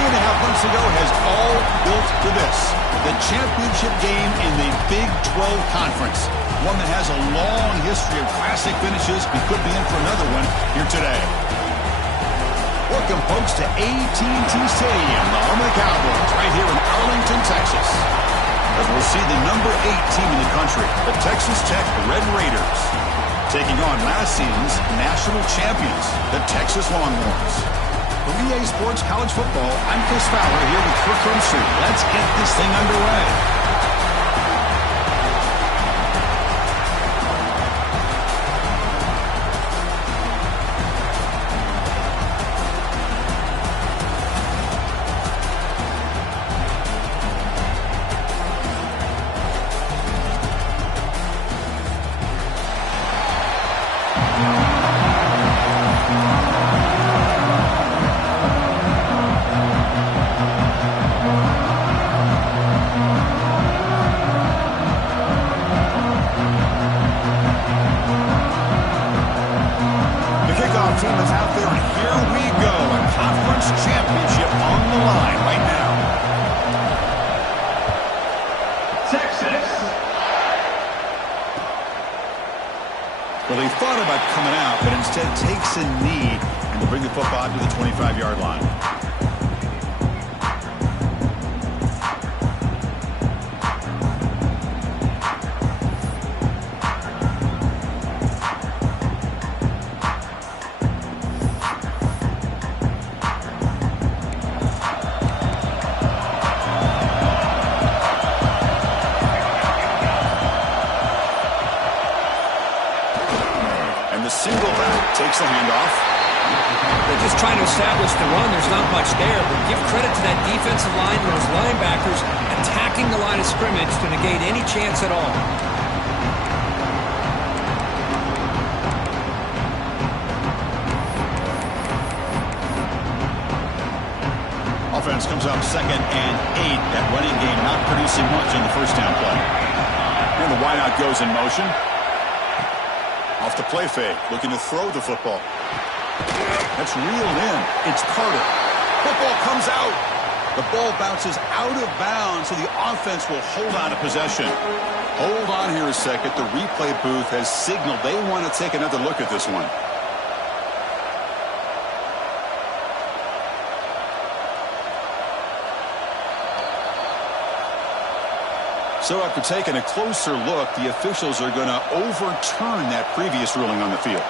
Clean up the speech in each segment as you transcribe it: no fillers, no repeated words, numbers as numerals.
3.5 months ago has all built to this. The championship game in the Big 12 Conference. One that has a long history of classic finishes. We could be in for another one here today. Welcome, folks, to AT&T Stadium, the home of the Cowboys, right here in Arlington, Texas. As we'll see the number 8 team in the country, the Texas Tech Red Raiders, taking on last season's national champions, the Texas Longhorns. For EA Sports College Football, I'm Chris Fowler here with Kirk Herbstreit. Let's get this thing underway. Well, they thought about coming out, but instead takes a knee and will bring the football to the 25-yard line. Single back takes the handoff. They're just trying to establish the run. There's not much there, but give credit to that defensive line and those linebackers attacking the line of scrimmage to negate any chance at all. Offense comes up 2nd and 8. That running game not producing much on the first down play. And the wideout goes in motion. Off the play fake, looking to throw the football. That's reeled in. It's Carter. Football comes out. The ball bounces out of bounds, so the offense will hold on to possession. Hold on here a second. The replay booth has signaled they want to take another look at this one. So after taking a closer look, the officials are going to overturn that previous ruling on the field.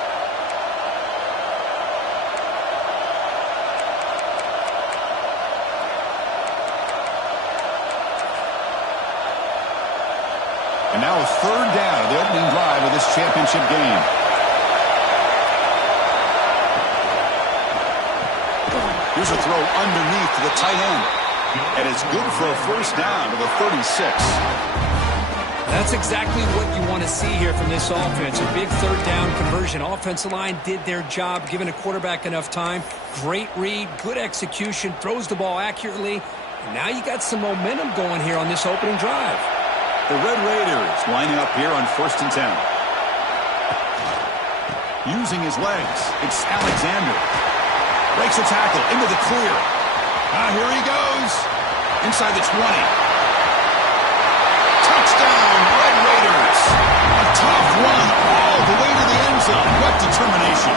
And now a 3rd down of the opening drive of this championship game. Here's a throw underneath to the tight end. And it's good for a first down to the 36. That's exactly what you want to see here from this offense. A big 3rd down conversion. Offensive line did their job, giving a quarterback enough time. Great read, good execution, throws the ball accurately. And now you got some momentum going here on this opening drive. The Red Raiders lining up here on 1st and 10. Using his legs, it's Alexander. Breaks a tackle into the clear. Here he goes. Inside the 20. Touchdown, Red Raiders. A tough run all the way to the end zone. What determination.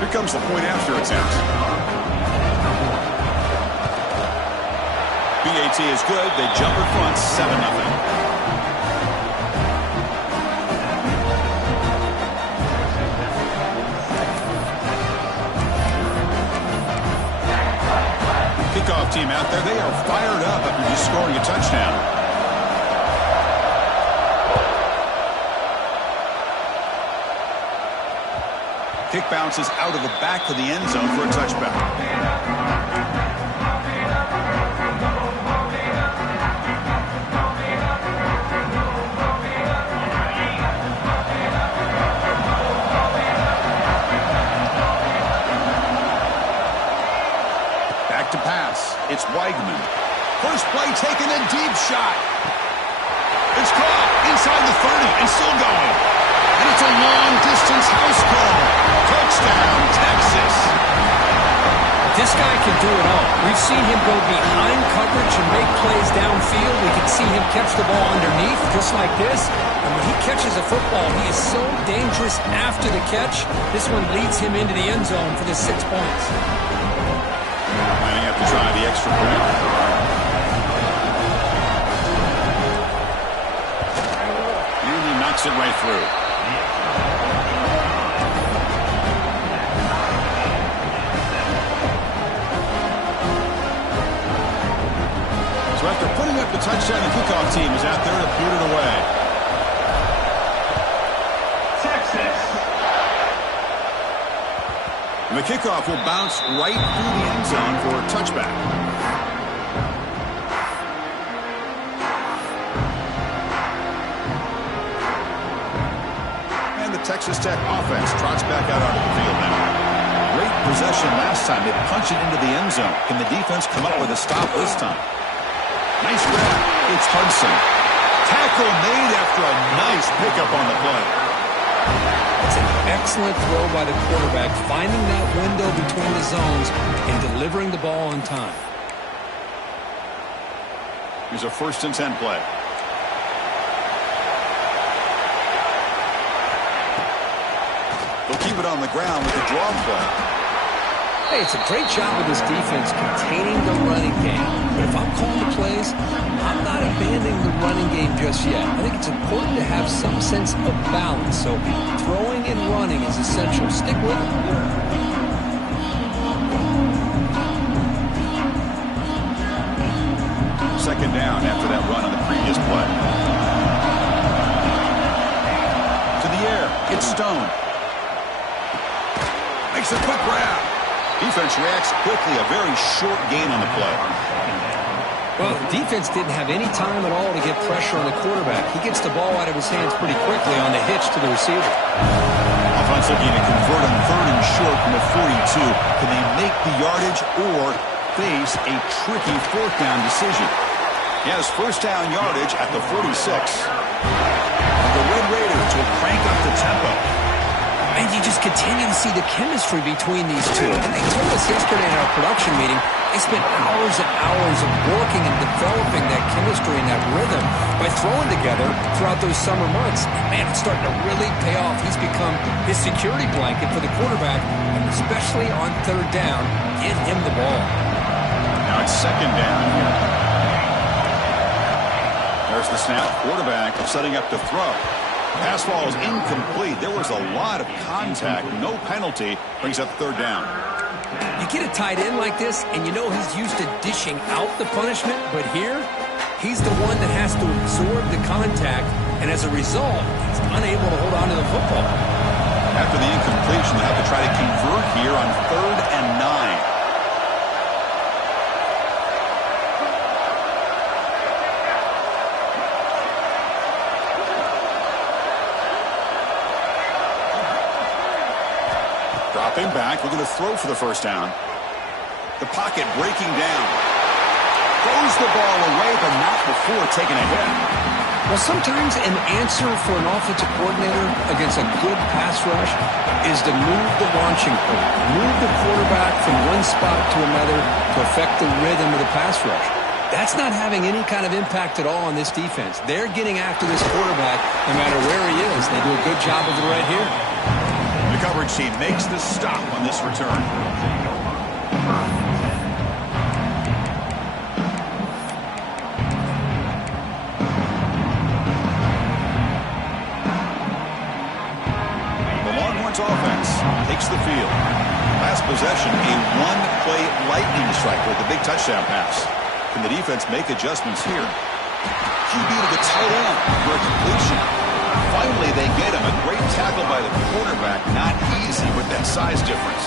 Here comes the point after attempt. BAT is good. They jump in front, 7-0. Kickoff team out there. They are fired up after just scoring a touchdown. Kick bounces out of the back of the end zone for a touchback. To pass. It's Weigman. First play taken, a deep shot. And still going. And it's a long-distance house call. Touchdown, Texas. This guy can do it all. We've seen him go behind coverage and make plays downfield. We can see him catch the ball underneath, just like this. And when he catches a football, he is so dangerous after the catch. This one leads him into the end zone for the 6 points. Lining up to try the extra point. And he knocks it right through. So after putting up the touchdown, the kickoff team is out there to boot it away. Texas. And the kickoff will bounce right through the end zone for a touchback. And the Texas Tech offense trots back out onto the field now. Great possession last time. They punch it into the end zone. Can the defense come up with a stop this time? Nice grab. It's Hudson. Tackle made after a nice pickup on the play. It's an excellent throw by the quarterback, finding that window between the zones and delivering the ball on time. Here's a 1st and 10 play. They'll keep it on the ground with the draw play. Hey, it's a great job of this defense containing the running game. But if I'm calling the plays, I'm not abandoning the running game just yet. I think it's important to have some sense of balance. So throwing and running is essential. Stick with it. 2nd down after that run on the previous play. To the air. It's Stone. Makes a quick grab. Defense reacts quickly. A very short gain on the play. Well, the defense didn't have any time at all to get pressure on the quarterback. He gets the ball out of his hands pretty quickly on the hitch to the receiver. Offense looking to convert on 3rd and short from the 42. Can they make the yardage or face a tricky 4th down decision? He has 1st down yardage at the 46. The Red Raiders will crank up the tempo. And you just continue to see the chemistry between these two. And they told us yesterday in our production meeting, they spent hours and hours of working and developing that chemistry and that rhythm by throwing together throughout those summer months. And man, it's starting to really pay off. He's become his security blanket for the quarterback, and especially on 3rd down, get him the ball. Now it's 2nd down here. There's the snap. Quarterback setting up to throw. Pass ball is incomplete. There was a lot of contact. No penalty. Brings up 3rd down. You get a tight end like this, and you know he's used to dishing out the punishment, but here, he's the one that has to absorb the contact, and as a result, he's unable to hold on to the football. After the incompletion, they have to try to convert here on 3rd and 9. Dropping back, looking to throw for the 1st down. The pocket breaking down. Throws the ball away, but not before taking a hit. Well, sometimes an answer for an offensive coordinator against a good pass rush is to move the launching point, move the quarterback from one spot to another to affect the rhythm of the pass rush. That's not having any kind of impact at all on this defense. They're getting after this quarterback no matter where he is. They do a good job of it right here. The coverage team makes the stop on this return. The Longhorns offense takes the field. Last possession, a one-play lightning strike with the big touchdown pass. Can the defense make adjustments here? QB to the tight end for a completion. Finally, they get him. A great tackle by the quarterback. Not easy with that size difference.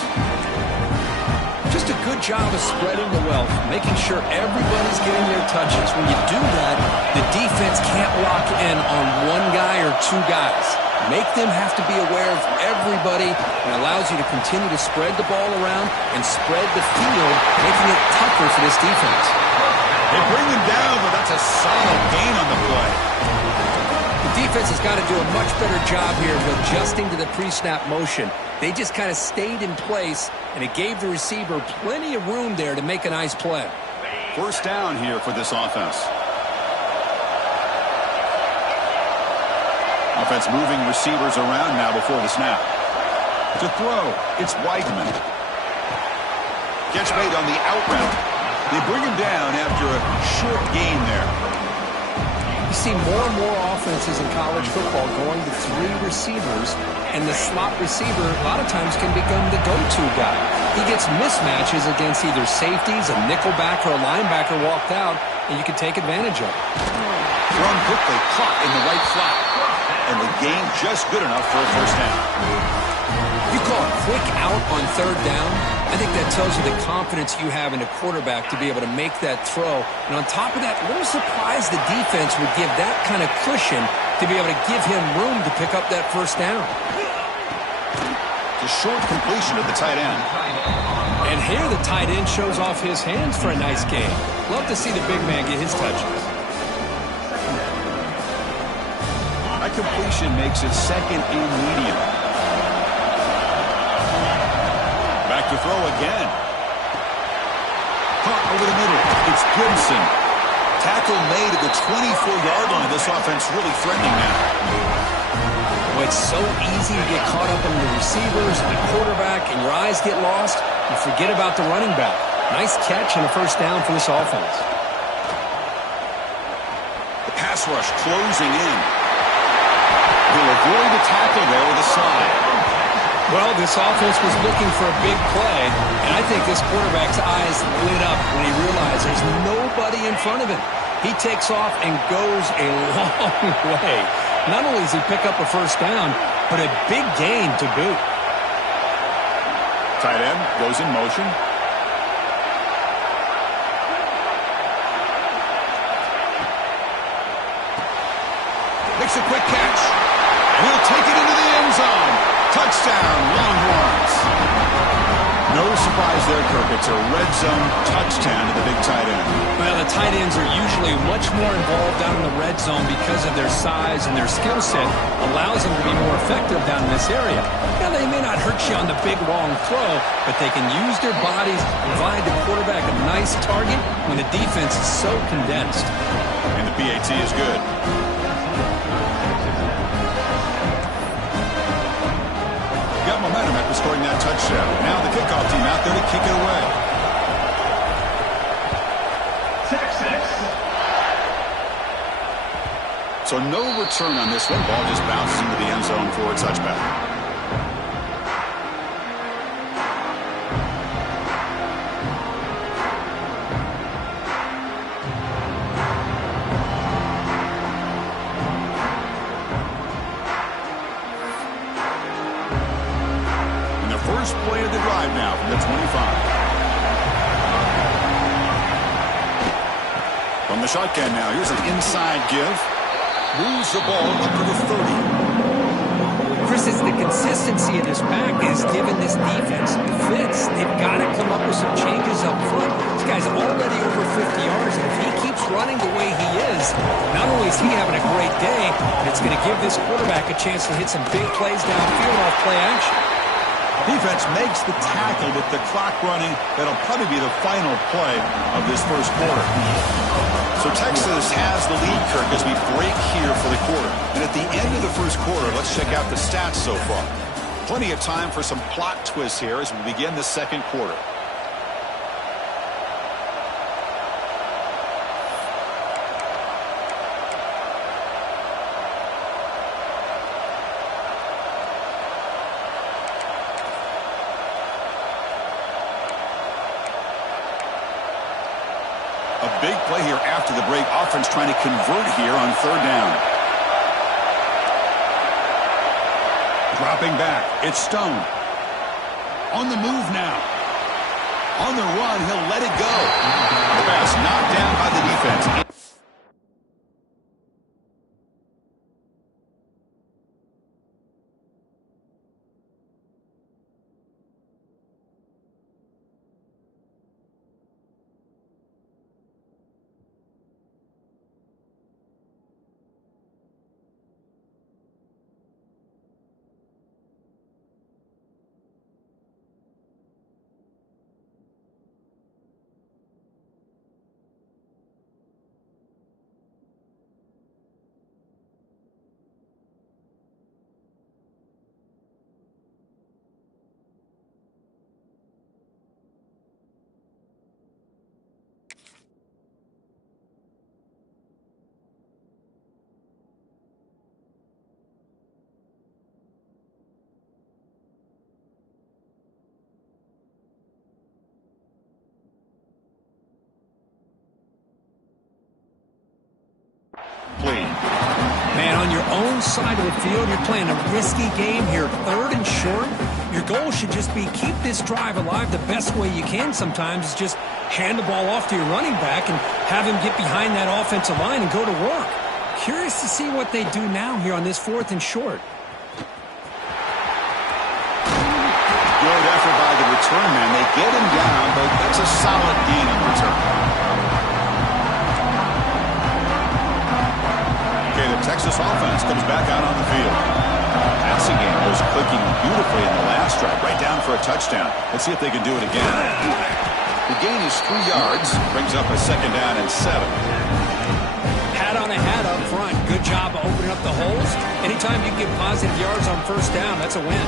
Just a good job of spreading the wealth, making sure everybody's getting their touches. When you do that, the defense can't lock in on one guy or two guys. Make them have to be aware of everybody, and allows you to continue to spread the ball around and spread the field, making it tougher for this defense. They bring him down, but that's a solid gain on the play. The defense defense has got to do a much better job here of adjusting to the pre-snap motion. They just kind of stayed in place, and it gave the receiver plenty of room there to make a nice play. First down here for this offense. Offense moving receivers around now before the snap. To throw, it's Weidman. Catch made on the out route. They bring him down after a short gain there. You see more and more offenses in college football going to 3 receivers, and the slot receiver a lot of times can become the go-to guy. He gets mismatches against either safeties, a nickelback, or a linebacker walked out, and you can take advantage of it. Thrown quickly, caught in the right flat, and the gain just good enough for a first down. You call a quick out on 3rd down. I think that tells you the confidence you have in a quarterback to be able to make that throw. And on top of that, a little surprised the defense would give that kind of cushion to be able to give him room to pick up that first down. The short completion of the tight end. And here the tight end shows off his hands for a nice game. Love to see the big man get his touches. That completion makes it 2nd and medium. Back to throw again. Caught over the middle. It's Gibson. Tackle made at the 24-yard line. This offense really threatening now. Well, it's so easy to get caught up in the receivers and the quarterback, and your eyes get lost. You forget about the running back. Nice catch and a first down for this offense. The pass rush closing in. He'll avoid the tackle there with a slide. Well, this offense was looking for a big play, and I think this quarterback's eyes lit up when he realized there's nobody in front of him. He takes off and goes a long way. Not only does he pick up a first down, but a big gain to boot. Tight end goes in motion. Makes a quick catch. And he'll take it into the end zone. Touchdown, Longhorns. No surprise there, Kirk. It's a red zone touchdown to the big tight end. Well, the tight ends are usually much more involved down in the red zone because of their size and their skill set allows them to be more effective down in this area. Now, they may not hurt you on the big, long throw, but they can use their bodies to provide the quarterback a nice target when the defense is so condensed. And the PAT is good. Got momentum after scoring that touchdown. Now the kickoff team out there to kick it away. So no return on this one. Ball just bounces into the end zone for a touchback. First play of the drive now from the 25. From the shotgun now, here's an inside give. Moves the ball up to the 30. Chris, it's the consistency of this pack is giving this defense fits. They've got to come up with some changes up front. This guy's already over 50 yards, and if he keeps running the way he is, not only is he having a great day, but it's going to give this quarterback a chance to hit some big plays downfield off play action. Defense makes the tackle with the clock running. That'll probably be the final play of this first quarter. So Texas has the lead, Kirk, as we break here for the quarter. And at the end of the first quarter, let's check out the stats so far. Plenty of time for some plot twists here as we begin the second quarter. A big play here after the break. Offense trying to convert here on 3rd down. Dropping back. It's Stone. On the move now. On the run, he'll let it go. The pass knocked down by the defense. plea. Man, on your own side of the field, you're playing a risky game here. 3rd and short. Your goal should just be keep this drive alive the best way you can sometimes is just hand the ball off to your running back and have him get behind that offensive line and go to work. Curious to see what they do now here on this 4th and short. Good effort by the return man. They get him down, but that's a solid gain in return. Okay, the Texas offense comes back out on the field. Passing game was clicking beautifully in the last drive, right down for a touchdown. Let's see if they can do it again. The gain is 3 yards, brings up a 2nd down and 7. Hat on a hat up front. Good job of opening up the holes. Anytime you can get positive yards on 1st down, that's a win.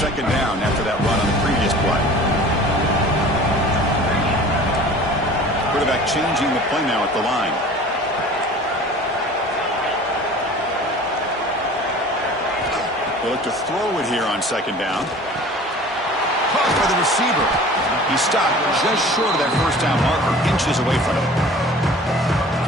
2nd down after that run on the previous play. Quarterback changing the play now at the line. They look to throw it here on 2nd down. Caught by the receiver. He stopped just short of that 1st down marker, inches away from it.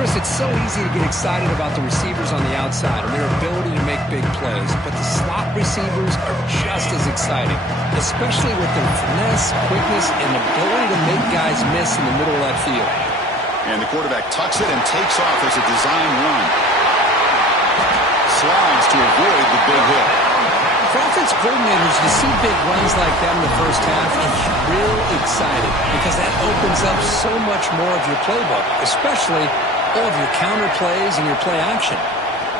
Chris, it's so easy to get excited about the receivers on the outside and their ability to make big plays, but the slot receivers are just as exciting, especially with their finesse, quickness, and ability to make guys miss in the middle of that field. And the quarterback tucks it and takes off as a design run. Slides to avoid the big hit. For offense coordinators, to see big runs like that in the 1st half is real exciting because that opens up so much more of your playbook, especially all of your counter plays and your play action.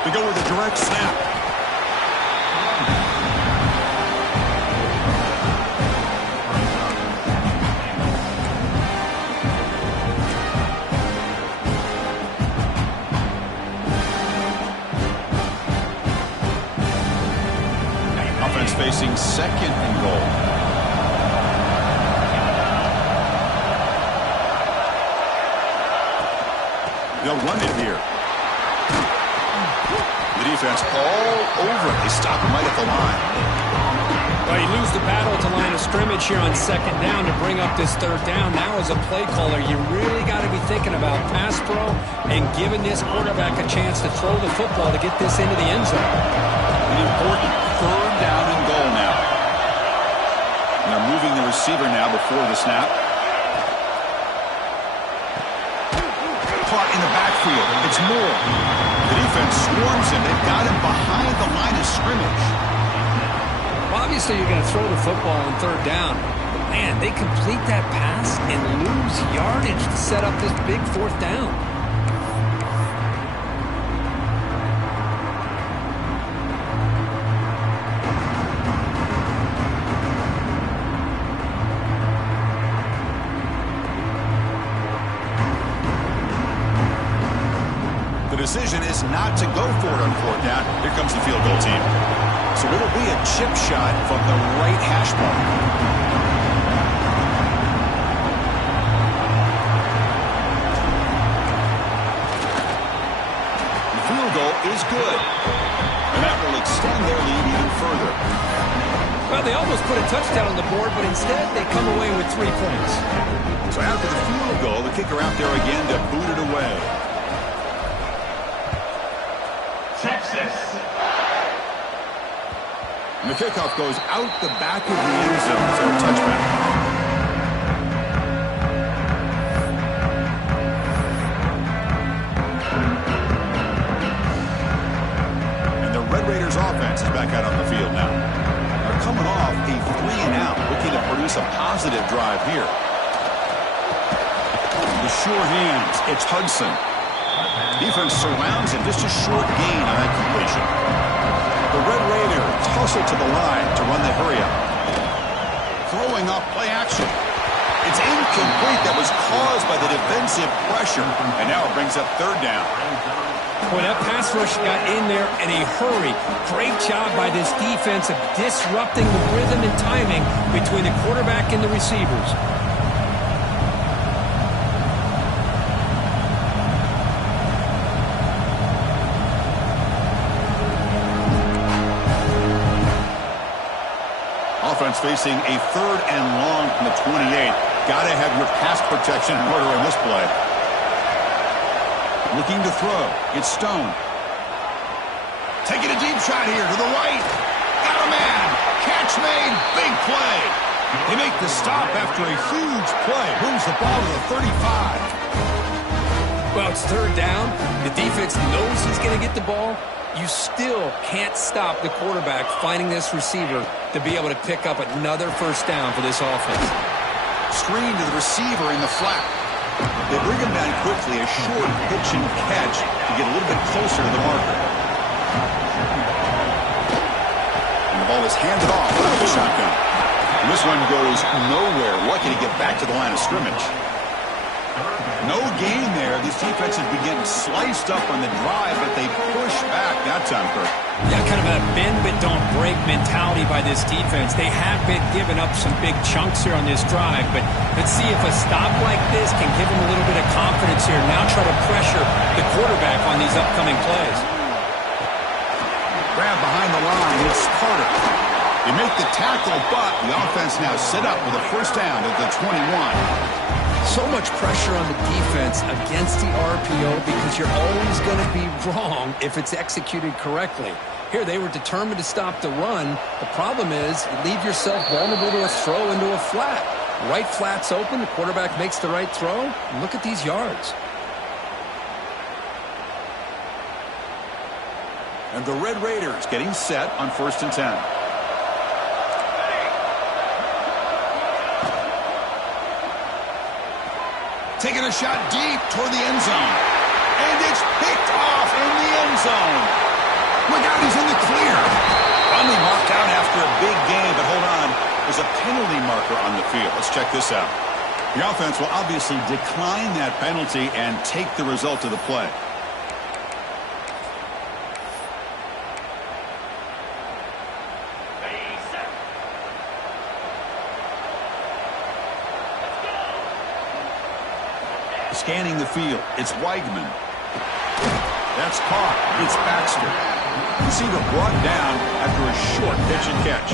We go with a direct snap. Offense facing 2nd and goal. They'll run it here. The defense all over it. They stop him right at the line. Well, you lose the battle at the line of scrimmage here on 2nd down to bring up this 3rd down. Now as a play caller, you really got to be thinking about pass pro and giving this quarterback a chance to throw the football to get this into the end zone. An important 3rd down and goal now. And they're moving the receiver now before the snap. Caught in the backfield. It's Moore. The defense swarms him. They've got him behind the line of scrimmage. Well, obviously, you're going to throw the football on 3rd down. But, man, they complete that pass and lose yardage to set up this big 4th down. The decision is not to go for it on 4th down. Here comes the field goal team. So it'll be a chip shot from the right hash mark. The field goal is good. And that will extend their lead even further. Well, they almost put a touchdown on the board, but instead they come away with 3 points. So after the field goal, the kicker out there again to boot it away. Texas. And the kickoff goes out the back of the end zone for a touchback. And the Red Raiders offense is back out on the field now. They're coming off a 3-and-out, looking to produce a positive drive here. The sure hands, it's Hudson. Defense surrounds him, just a short gain on that completion. The Red Raiders hustle to the line to run the hurry-up. Throwing up play action. It's incomplete. That was caused by the defensive pressure. And now it brings up 3rd down. Boy, that pass rush got in there in a hurry. Great job by this defense of disrupting the rhythm and timing between the quarterback and the receivers. Offense facing a 3rd and long from the 28. Got to have your pass protection in order in this play. Looking to throw. It's Stone. Taking a deep shot here to the right. Got a man. Catch made. Big play. They make the stop after a huge play. Moves the ball to the 35. Well, it's third down. The defense knows he's going to get the ball. You still can't stop the quarterback finding this receiver to be able to pick up another first down for this offense. Screen to the receiver in the flat. They bring him down quickly, a short pitch and catch to get a little bit closer to the marker. And the ball is handed off out of the shotgun. And this one goes nowhere. Lucky to get back to the line of scrimmage. No gain there. These defenses be getting sliced up on the drive, but they push back that time, Kirk. Yeah, kind of a bend-but-don't-break mentality by this defense. They have been giving up some big chunks here on this drive, but let's see if a stop like this can give them a little bit of confidence here. Now try to pressure the quarterback on these upcoming plays. Grab behind the line. It's Carter. They make the tackle, but the offense now set up with a first down at the 21. So much pressure on the defense against the RPO because you're always going to be wrong if it's executed correctly. Here, they were determined to stop the run. The problem is you leave yourself vulnerable to a throw into a flat. Right flat's open. The quarterback makes the right throw. And look at these yards. And the Red Raiders getting set on 1st and 10. Taking a shot deep toward the end zone. And it's picked off in the end zone. Look out, he's in the clear. Finally marked out after a big game, but hold on. There's a penalty marker on the field. Let's check this out. The offense will obviously decline that penalty and take the result of the play. Scanning the field, it's Weigman. That's caught. It's Baxter. Receiver brought down after a short pitch and catch.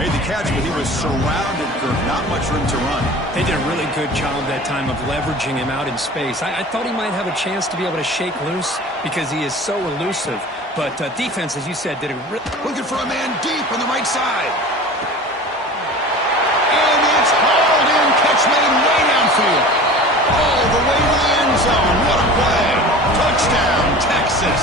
Made the catch, but he was surrounded for not much room to run. They did a really good job that time of leveraging him out in space. I thought he might have a chance to be able to shake loose because he is so elusive. But defense, as you said, did a looking for a man deep on the right side. And it's hauled in. Catch made way downfield. All the way to the end zone. What a play. Touchdown, Texas.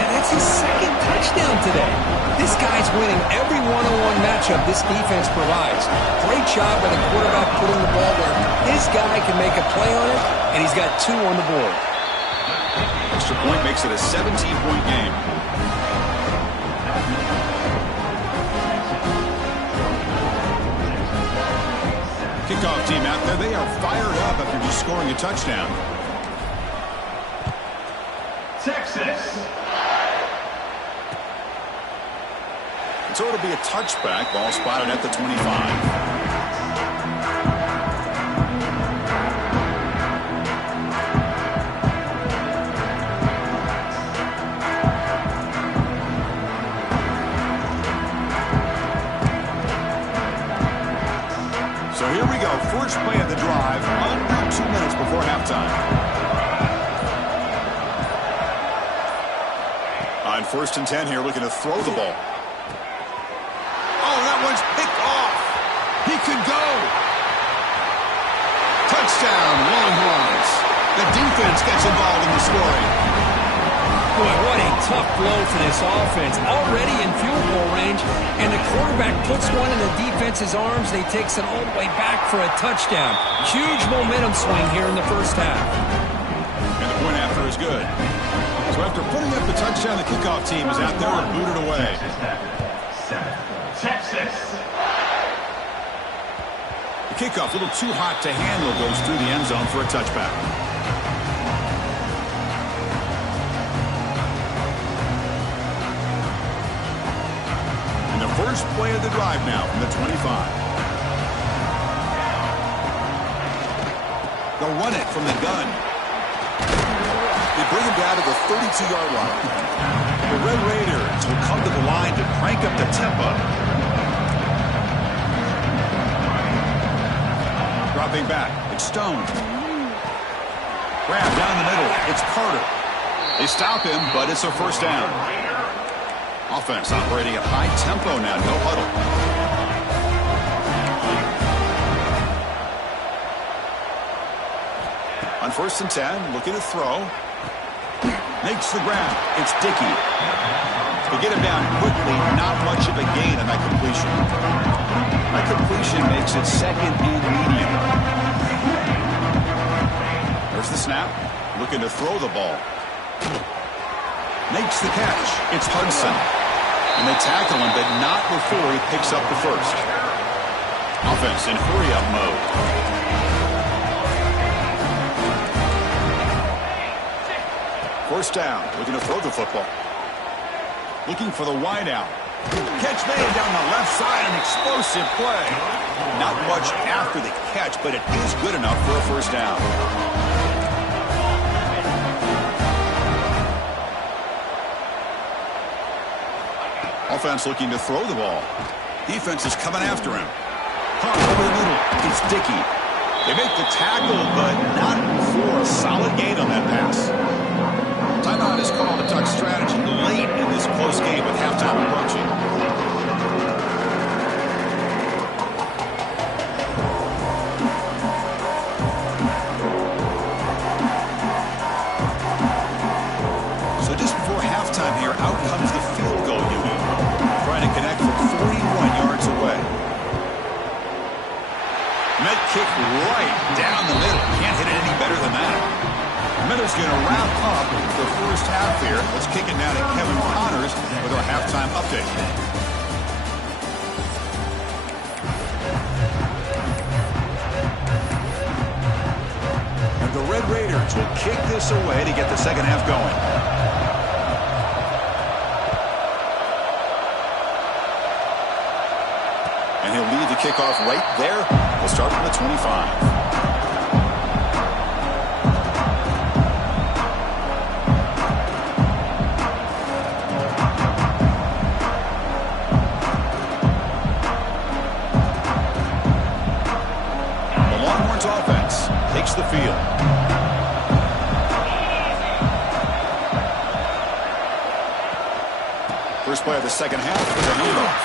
And that's his second touchdown today. This guy's winning every one-on-one matchup this defense provides. Great job by the quarterback putting the ball where his guy can make a play on it, and he's got 2 on the board. Extra point makes it a 17-point game. Kickoff team out there. They are fired up after just scoring a touchdown. Texas. So it'll be a touchback. Ball spotted at the 25. So here we go. First play of the drive. Under 2 minutes before halftime. On 1st and 10 here, looking to throw the ball. Oh, that one's picked off. He could go. Touchdown, Longhorns. The defense gets involved in the scoring. Boy, what a tough blow for this offense. Already in field goal range, and the quarterback puts one in the defense's arms, and he takes it all the way back for a touchdown. Huge momentum swing here in the first half. And the point after is good. So after putting up the touchdown, the kickoff team is out there and booted away. Texas. The kickoff, a little too hot to handle, goes through the end zone for a touchback. And the first play of the drive now from the 25. They'll run it from the gun. They bring him down to the 32-yard line. The Red Raiders will come to the line to crank up the tempo. Dropping back, it's Stone. Grab down the middle. It's Carter. They stop him, but it's a first down. Offense operating at high tempo now. No huddle. On 1st and 10, looking to throw. Makes the grab. It's Dickey. They get him down quickly. Not much of a gain on that completion. That completion makes it 2nd and medium. There's the snap. Looking to throw the ball. Makes the catch. It's Hudson. And they tackle him, but not before he picks up the first. Offense in hurry-up mode. First down. Looking to throw the football. Looking for the wide out. Catch made down the left side. An explosive play. Not much after the catch, but it is good enough for a first down. Offense looking to throw the ball. Defense is coming after him. Over the middle. It's Dickey. They make the tackle, but not for a solid gain on that pass. Timeout is called to talk strategy late in this close game with halftime approaching. So just before halftime here, out comes the field goal unit. Trying to connect from 41 yards away. Met kick right down the middle. Can't hit it any better than that. Miller's going to wrap up the first half here. Let's kick it now to Kevin Connors with our halftime update. And the Red Raiders will kick this away to get the second half going. And he'll lead the kickoff right there. We'll start from the 25. The field. First play of the second half is a handoff.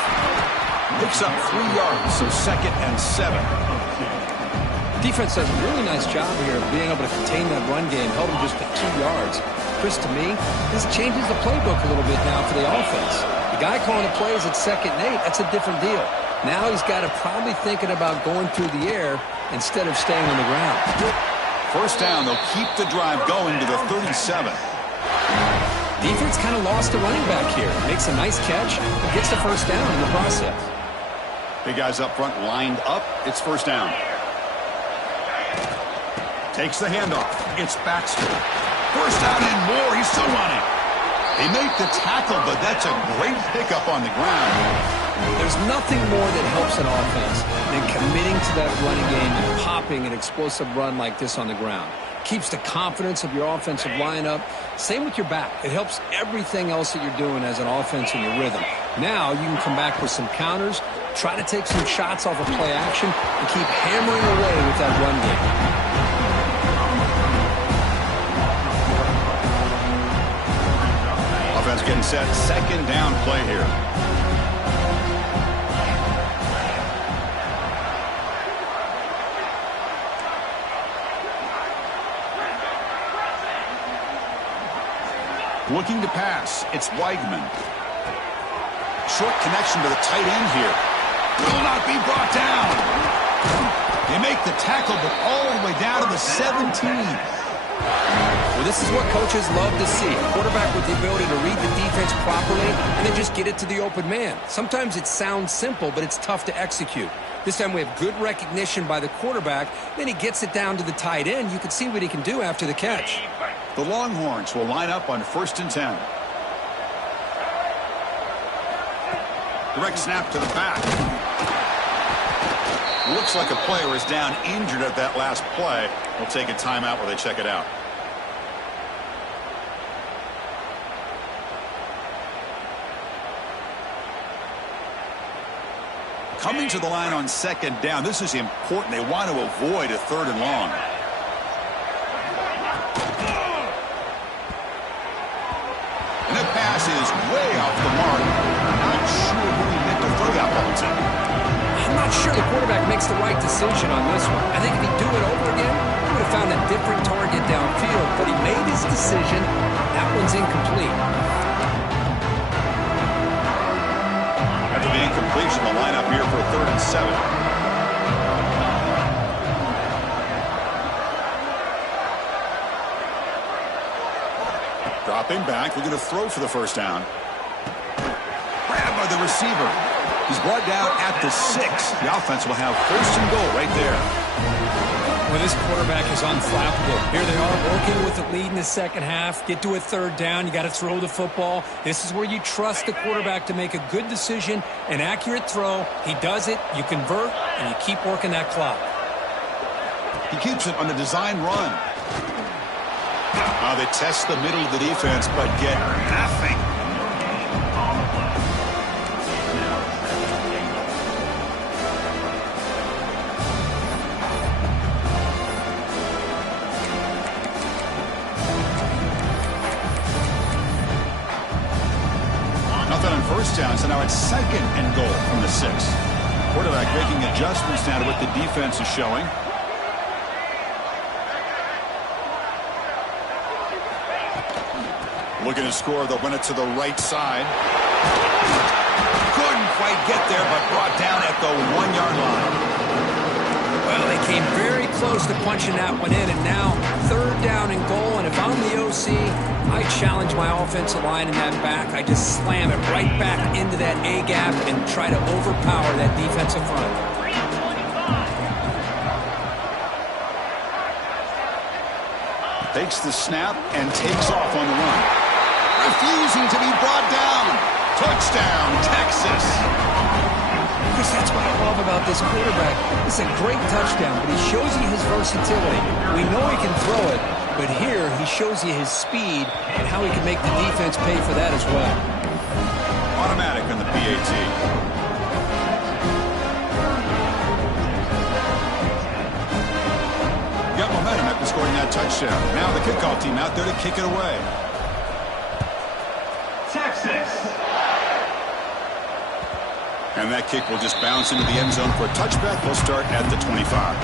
Picks up 3 yards, so 2nd and 7. Defense does a really nice job here of being able to contain that run game, held him just to 2 yards. Chris, to me, this changes the playbook a little bit now for the offense. The guy calling the plays at 2nd and 8, that's a different deal. Now he's got to probably thinking about going through the air instead of staying on the ground. First down, they'll keep the drive going to the 37. Defense kind of lost the running back here. Makes a nice catch, gets the first down in the process. Big guys up front lined up. It's first down. Takes the handoff. It's Baxter. First down and more. He's still running. They make the tackle, but that's a great pickup on the ground. There's nothing more that helps an offense than committing to that running game and popping an explosive run like this on the ground. Keeps the confidence of your offensive lineup. Same with your back. It helps everything else that you're doing as an offense in your rhythm. Now you can come back with some counters, try to take some shots off of play action, and keep hammering away with that run game. Offense getting set. Second down play here. Looking to pass. It's Weigman. Short connection to the tight end here. Will not be brought down. They make the tackle, but all the way down to the 17. Well, this is what coaches love to see. A quarterback with the ability to read the defense properly and then just get it to the open man. Sometimes it sounds simple, but it's tough to execute. This time we have good recognition by the quarterback. Then he gets it down to the tight end. You can see what he can do after the catch. The Longhorns will line up on 1st and 10. Direct snap to the back. Looks like a player is down injured at that last play. We'll take a timeout while they check it out. Coming to the line on 2nd down. This is important. They want to avoid a 3rd and long. pass is way off the mark. Not sure who he meant to throw that ball to. I'm not sure the quarterback makes the right decision on this one. I think if he'd do it over again, he would have found a different target downfield, but he made his decision. That one's incomplete. After the incompletion, the lineup here for a 3rd and 7. Dropping back, looking to throw for the first down. Grabbed by the receiver. He's brought down at the 6. The offense will have 1st and goal right there. Well, this quarterback is unflappable. Here they are working with the lead in the second half. Get to a 3rd down. You got to throw the football. This is where you trust the quarterback to make a good decision, an accurate throw. He does it, you convert, and you keep working that clock. He keeps it on the design run. They test the middle of the defense, but get nothing. Nothing on 1st down, so now it's 2nd and goal from the 6. Quarterback making adjustments now to what the defense is showing. Looking to score, they'll run it to the right side. Couldn't quite get there, but brought down at the 1-yard line. Well, they came very close to punching that one in, and now 3rd down and goal. And if I'm the OC, I challenge my offensive line in that back. I just slam it right back into that A-gap and try to overpower that defensive front. Takes the snap and takes off on the run. Refusing to be brought down. Touchdown, Texas. Chris, that's what I love about this quarterback. It's a great touchdown, but he shows you his versatility. We know he can throw it, but here he shows you his speed and how he can make the defense pay for that as well. Automatic on the PAT. Got momentum after scoring that touchdown. Now the kickoff team out there to kick it away. Texas. And that kick will just bounce into the end zone for a touchback. We'll start at the 25.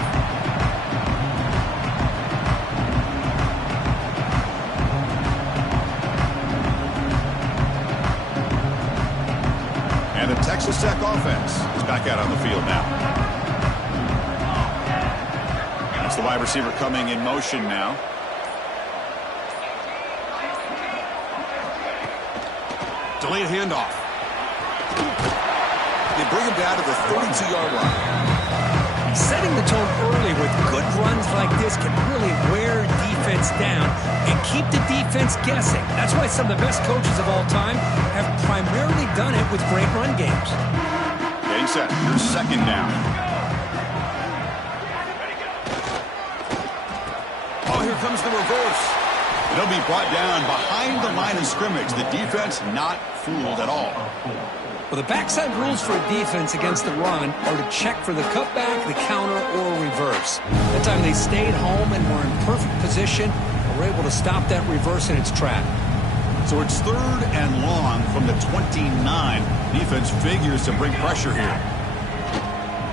And the Texas Tech offense is back out on the field now. That's the wide receiver coming in motion now. Delayed handoff. They bring him down to the 32-yard line. Setting the tone early with good runs like this can really wear defense down and keep the defense guessing. That's why some of the best coaches of all time have primarily done it with great run games. Getting set. Here's 2nd down. Oh, here comes the reverse. It'll be brought down behind the line of scrimmage. The defense not fooled at all. Well, the backside rules for a defense against the run are to check for the cutback, the counter, or reverse. That time they stayed home and were in perfect position and were able to stop that reverse in its track. So it's 3rd and long from the 29. Defense figures to bring pressure here.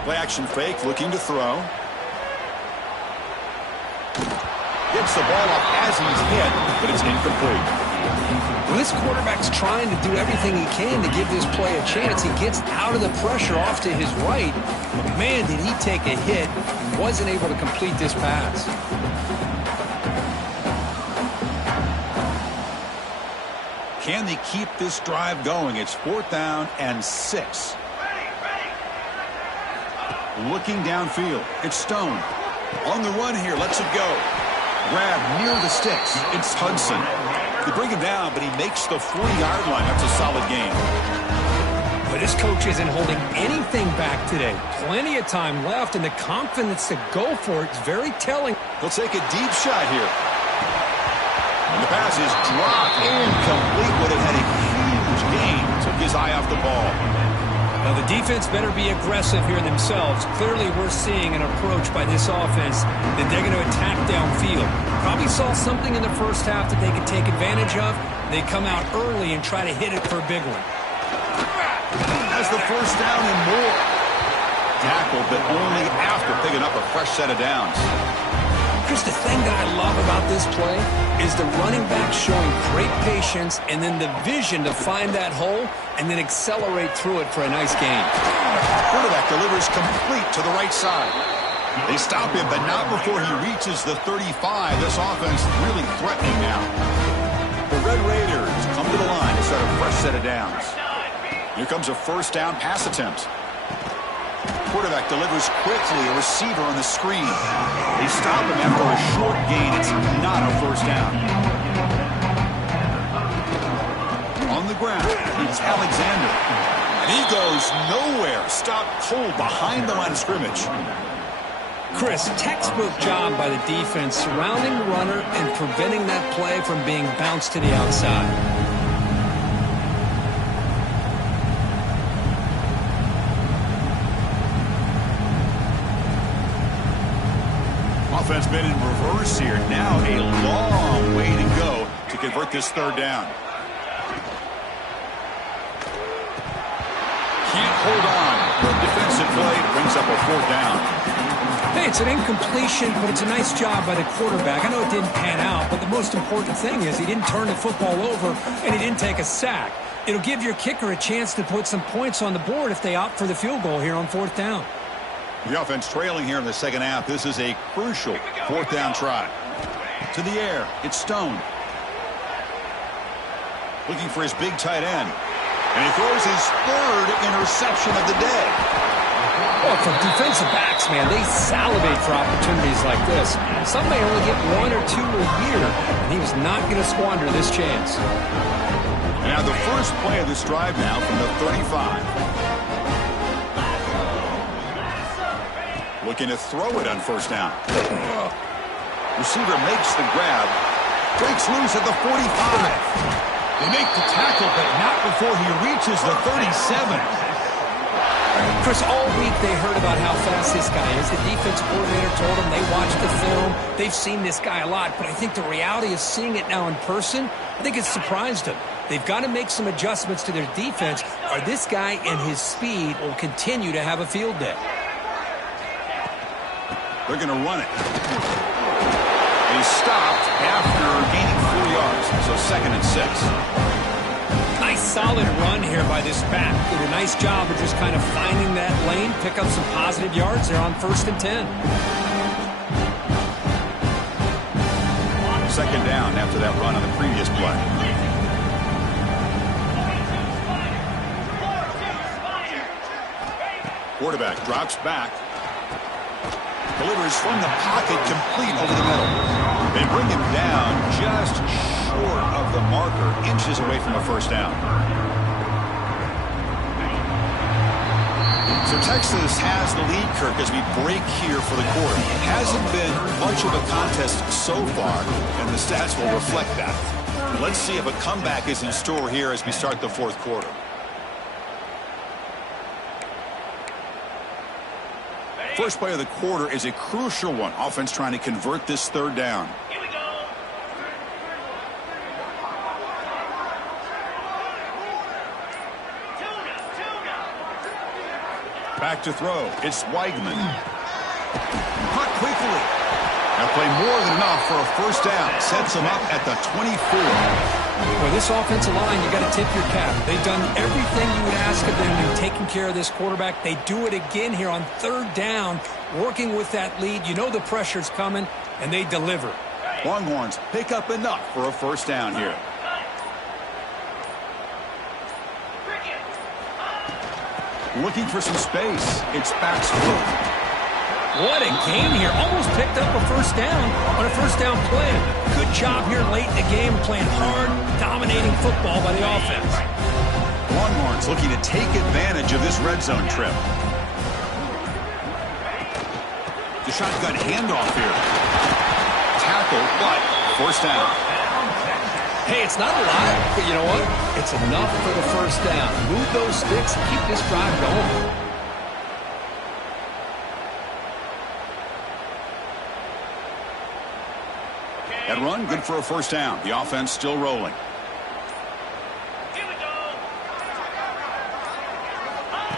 Play action fake, looking to throw. Gets the ball up as he's hit, but it's incomplete. Well, this quarterback's trying to do everything he can to give this play a chance. He gets out of the pressure off to his right. But man, did he take a hit and wasn't able to complete this pass. Can they keep this drive going? It's 4th down and 6. Looking downfield. It's Stone. On the run here. Lets it go. Grab near the sticks. It's Hudson. They bring him down, but he makes the 40-yard line. That's a solid game. But this coach isn't holding anything back today. Plenty of time left, and the confidence to go for it is very telling. They'll take a deep shot here. And the pass is dropped incomplete, but it had a huge gain. Took his eye off the ball. Now, the defense better be aggressive here themselves. Clearly, we're seeing an approach by this offense that they're going to attack downfield. Probably saw something in the first half that they could take advantage of. They come out early and try to hit it for a big one. Has the first down and more. Tackled, but only after picking up a fresh set of downs. Chris, the thing that I love about this play is the running back showing great patience and then the vision to find that hole and then accelerate through it for a nice gain. Quarterback delivers complete to the right side. They stop him, but not before he reaches the 35. This offense really threatening now. The Red Raiders come to the line to start a fresh set of downs. Here comes a first down pass attempt. Quarterback delivers quickly, a receiver on the screen. They stop him after a short gain. It's not a first down. On the ground, it's Alexander. And he goes nowhere. Stopped cold behind the line of scrimmage. Chris, textbook job by the defense surrounding the runner and preventing that play from being bounced to the outside. Offense been in reverse here. Now a long way to go to convert this third down. Can't hold on. The defensive play brings up a fourth down. Hey, it's an incompletion, but it's a nice job by the quarterback. I know it didn't pan out, but the most important thing is he didn't turn the football over and he didn't take a sack. It'll give your kicker a chance to put some points on the board if they opt for the field goal here on fourth down. The offense trailing here in the second half. This is a crucial fourth down try. To the air, it's Stone. Looking for his big tight end. And he throws his third interception of the day. Well, for defensive backs, man, they salivate for opportunities like this. Some may only get one or two a year, and he was not going to squander this chance. And now the first play of this drive now from the 35. Looking to throw it on first down. Receiver makes the grab. Breaks loose at the 45. They make the tackle, but not before he reaches the 37. Chris, all week they heard about how fast this guy is. The defense coordinator told them they watched the film. They've seen this guy a lot, but I think the reality of seeing it now in person, I think it's surprised them. They've got to make some adjustments to their defense, or this guy and his speed will continue to have a field day. They're going to run it. He's stopped after gaining 4 yards, so second and 6. Nice solid run here by this back. Did a nice job of just kind of finding that lane, pick up some positive yards there on first and 10. Second down after that run on the previous play. Quarterback drops back. Delivers from the pocket, complete over the middle. They bring him down just short of the marker, inches away from a first down. So Texas has the lead, Kirk, as we break here for the quarter. It hasn't been much of a contest so far, and the stats will reflect that. Let's see if a comeback is in store here as we start the fourth quarter. First play of the quarter is a crucial one. Offense trying to convert this third down. Here we go. Back to throw. It's Weigman. Caught quickly. Now play more than enough for a first down. Sets him up at the 24. For this offensive line, you got to tip your cap. They've done everything you would ask of them in taking care of this quarterback. They do it again here on third down, working with that lead. You know the pressure's coming, and they deliver. Longhorns pick up enough for a first down here. Looking for some space. It's backs foot. What a game here. Almost picked up a first down on a first down play. Good job here late in the game, playing hard, dominating football by the offense. Longhorns looking to take advantage of this red zone trip. The shotgun handoff here. Tackle, but first down. Hey, it's not a lot, but you know what? It's enough for the first down. Move those sticks and keep this drive going. That run, good for a first down. The offense still rolling.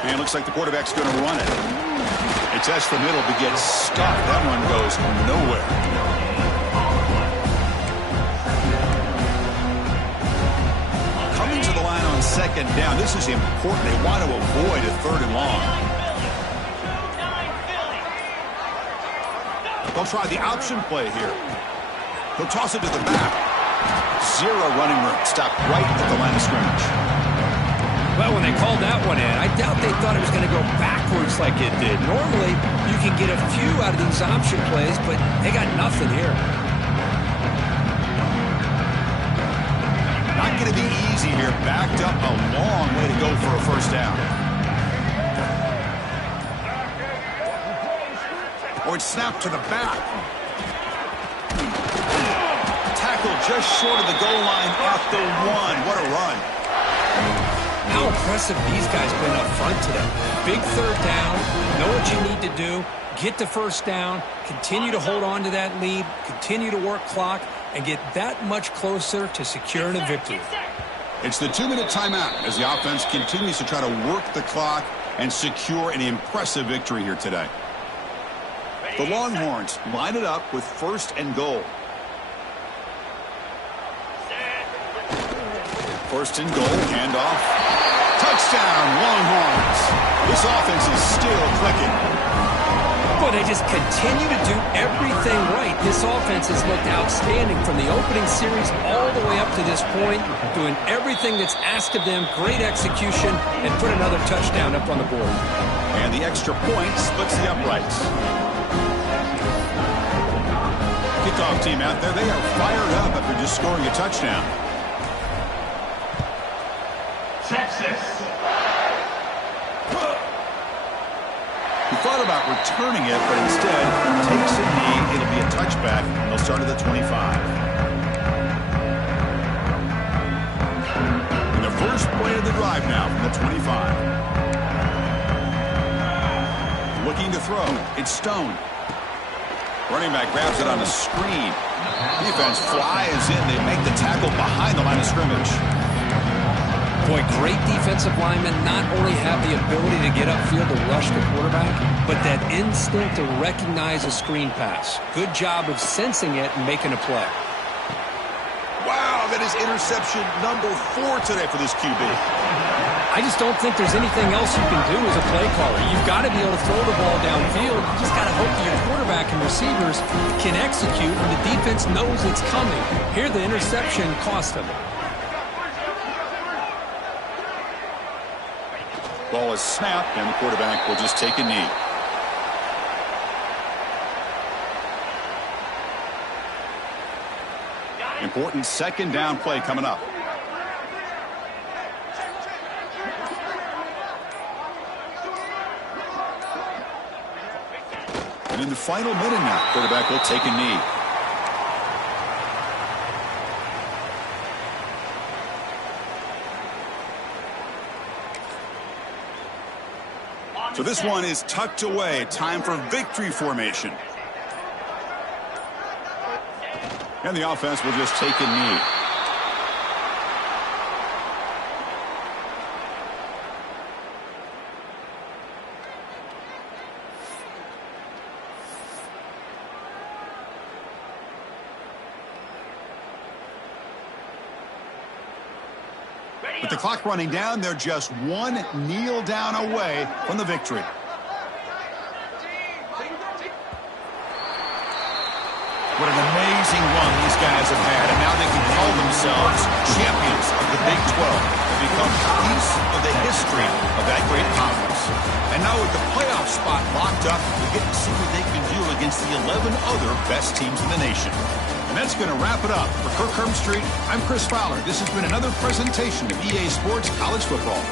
And it looks like the quarterback's going to run it. It tests the middle, but gets stuck. That one goes nowhere. Coming to the line on second down. This is important. They want to avoid a third and long. They'll try the option play here. He'll toss it to the back. Zero running room. Stopped right at the line of scrimmage. Well, when they called that one in, I doubt they thought it was going to go backwards like it did. Normally, you can get a few out of these option plays, but they got nothing here. Not going to be easy here. Backed up a long way to go for a first down. Or it's snapped to the back. Tackle just short of the goal line at the 1. What a run. How impressive these guys been up front today. Big third down, know what you need to do, get the first down, continue to hold on to that lead, continue to work clock, and get that much closer to securing a victory. It's the 2-minute timeout as the offense continues to try to work the clock and secure an impressive victory here today. The Longhorns line it up with first and goal. First and goal, handoff. Touchdown, Longhorns. This offense is still clicking. Boy, they just continue to do everything right. This offense has looked outstanding from the opening series all the way up to this point, doing everything that's asked of them, great execution, and put another touchdown up on the board. And the extra point splits the uprights. Kickoff team out there, they are fired up after just scoring a touchdown. Texas. He thought about returning it, but instead takes a knee. It'll be a touchback. They'll start at the 25. And the first play of the drive now from the 25. Looking to throw. It's Stone. Running back grabs it on a screen. Defense flies in. They make the tackle behind the line of scrimmage. Boy, great defensive linemen not only have the ability to get upfield to rush the quarterback, but that instinct to recognize a screen pass. Good job of sensing it and making a play. Wow, that is interception number 4 today for this QB. I just don't think there's anything else you can do as a play caller. You've got to be able to throw the ball downfield. You just got to hope that your quarterback and receivers can execute when the defense knows it's coming. Here, the interception cost them. Ball is snapped, and the quarterback will just take a knee. Important second down play coming up. And in the final minute now, quarterback will take a knee. So this one is tucked away. Time for victory formation. And the offense will just take a knee. With the clock running down, they're just one kneel down away from the victory. What an amazing run these guys have had, and now they can call themselves champions of the Big 12 and become a piece of the history of that great conference. And now with the playoff spot locked up, we get to see what they can do against the 11 other best teams in the nation. And that's going to wrap it up. For Kirk Street, I'm Chris Fowler. This has been another presentation of EA Sports College Football.